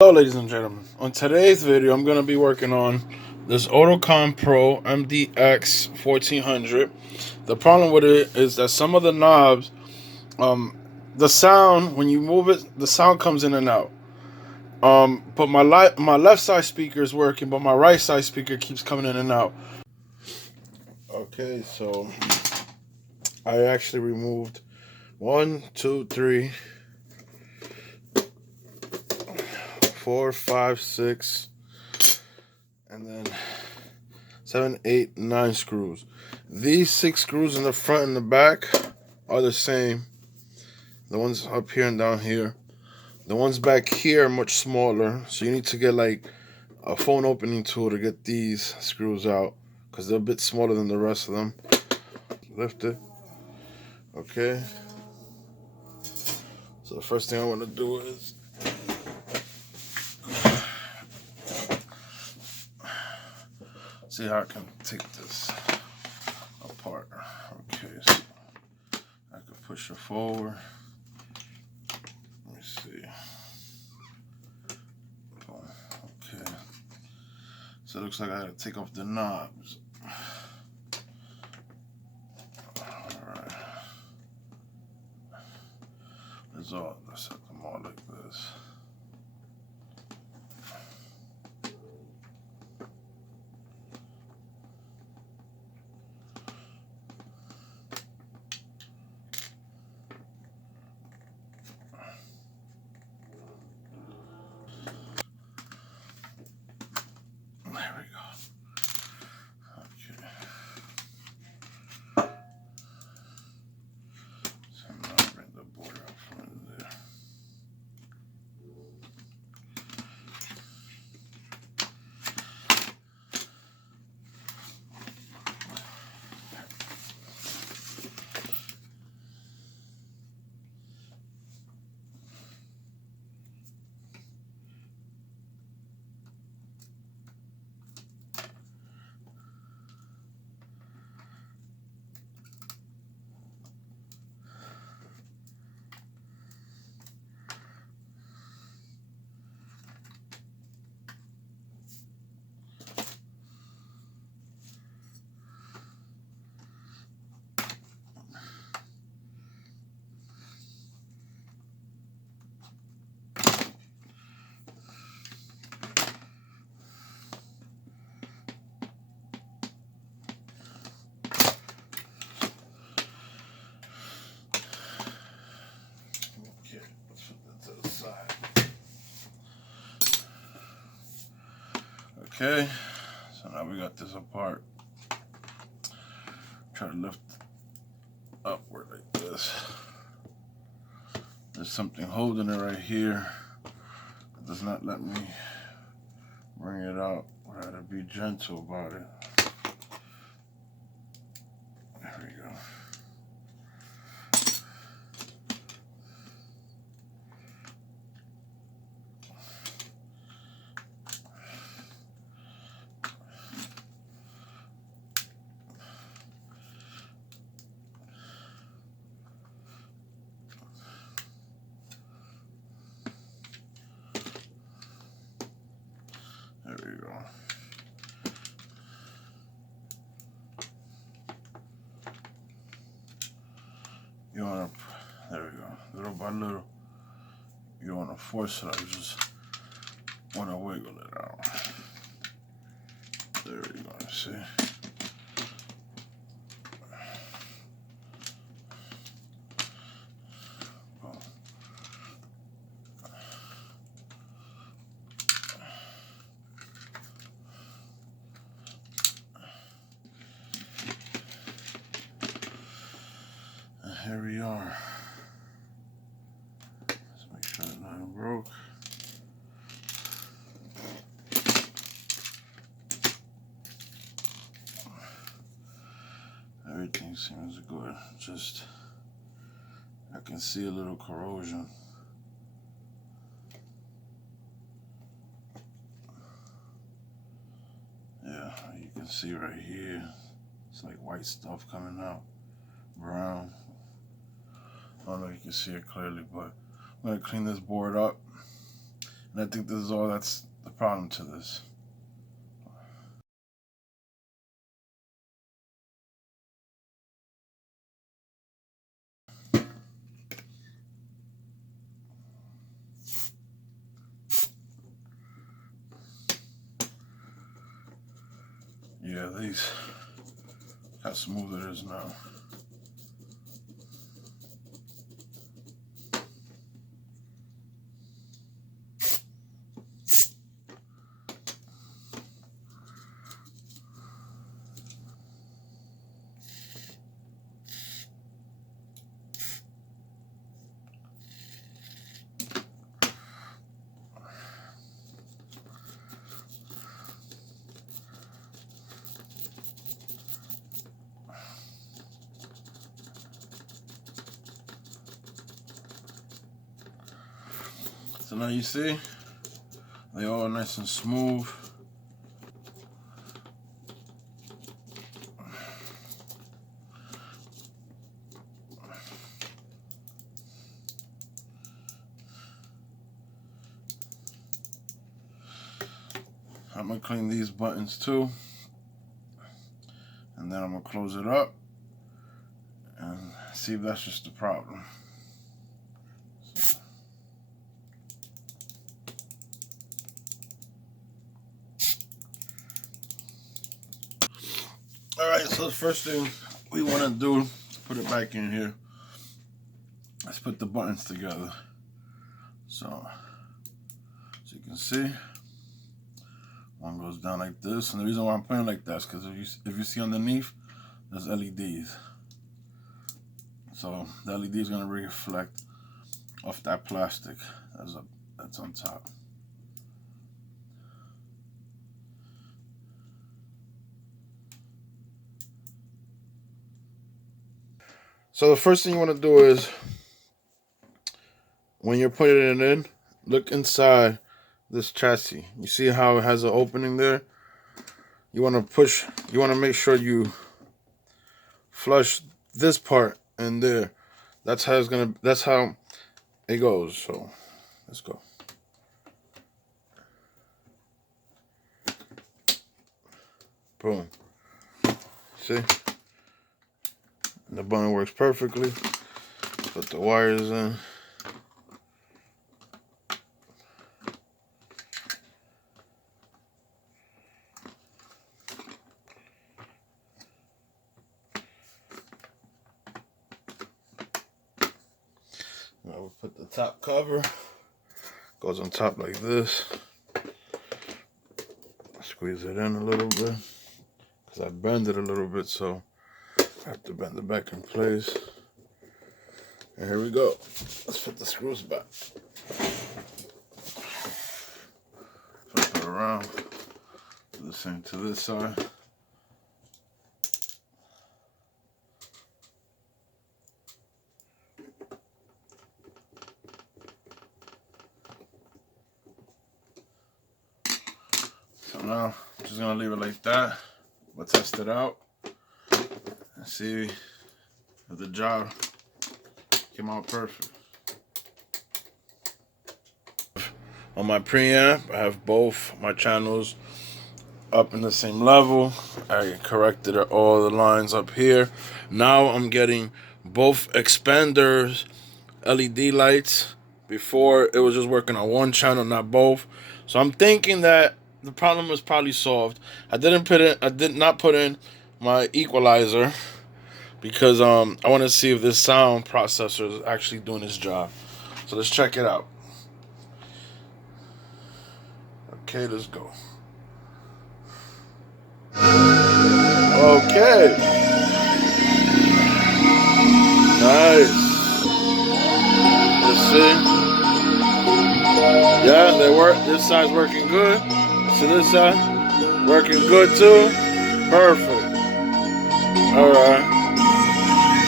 Hello ladies and gentlemen, on today's video I'm going to be working on this Autocom Pro MDX 1400. The problem with it is that some of the knobs, the sound, when you move it, the sound comes in and out. But my left side speaker is working, but my right side speaker keeps coming in and out. Okay, so I actually removed 1, 2, 3, 4, 5, 6, and then 7, 8, 9 screws. These 6 screws in the front and the back are the same. The ones up here and down here. The ones back here are much smaller, so you need to get like a phone opening tool to get these screws out because they're a bit smaller than the rest of them. Lift it. Okay. So the first thing I want to do is see how I can take this apart. Okay, so I can push it forward. Let me see. Okay. So it looks like I gotta take off the knobs. Alright. Let's set them all like this. There we go. Okay. So now I'll bring the board out from there. Okay, let's put that to the side. Okay, so now we got this apart. Try to lift upward like this. There's something holding it right here. It does not let me bring it out. I gotta be gentle about it. There we go. There we go. You wanna, there we go. Little by little. You don't wanna force it, I just wanna wiggle it out. There we go, see? And here we are. Let's make sure that nothing broke. Everything seems good. Just, I can see a little corrosion. Yeah, you can see right here. It's like white stuff coming out. Brown. I don't know if you can see it clearly, but I'm gonna clean this board up. And I think this is all that's the problem to this. Yeah, these, how smooth it is now. So now you see, they all nice and smooth. I'm gonna clean these buttons too, and then I'm gonna close it up and see if that's just the problem. Alright, so the first thing we want to do is put it back in here. Let's put the buttons together. So, as you can see, one goes down like this, and the reason why I'm putting it like that is because if you see underneath, there's LEDs. So the LED is going to reflect off that plastic that's on top. So the first thing you want to do is, when you're putting it in, look inside this chassis. You see how it has an opening there? You want to make sure you flush this part in there. That's how it goes. So let's go. Boom. See? And the button works perfectly. Put the wires in. Now we'll put the top cover. Goes on top like this. Squeeze it in a little bit, because I bend it a little bit, so I have to bend it back in place. And here we go. Let's put the screws back. Flip it around. Do the same to this side. So now I'm just gonna leave it like that. We'll test it out and see if the job came out perfect. On my preamp, I have both my channels up in the same level. I corrected all the lines up here. Now I'm getting both expanders LED lights. Before it was just working on one channel, not both. So I'm thinking that the problem was probably solved. I did not put in my equalizer because I want to see if this sound processor is actually doing its job. So let's check it out. Okay, let's go. Okay. Nice. Let's see. Yeah, they work. This side's working good. See this side? Working good too. Perfect. Alright.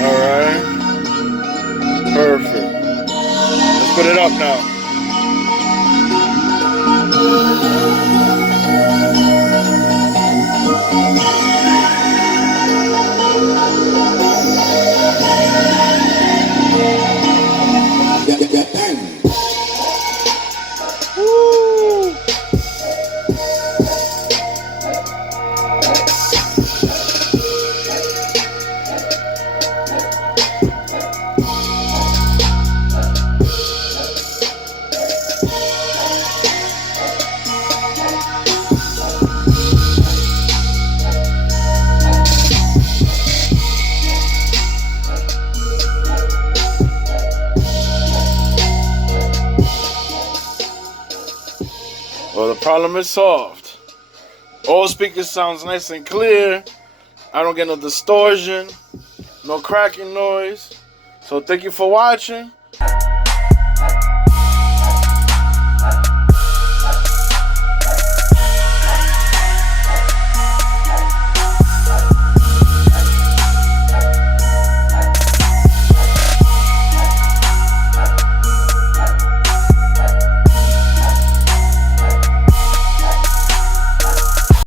Alright. Perfect. Let's put it up now. Woo! Well, the problem is solved. All speakers sounds nice and clear. I don't get no distortion, no cracking noise. So thank you for watching.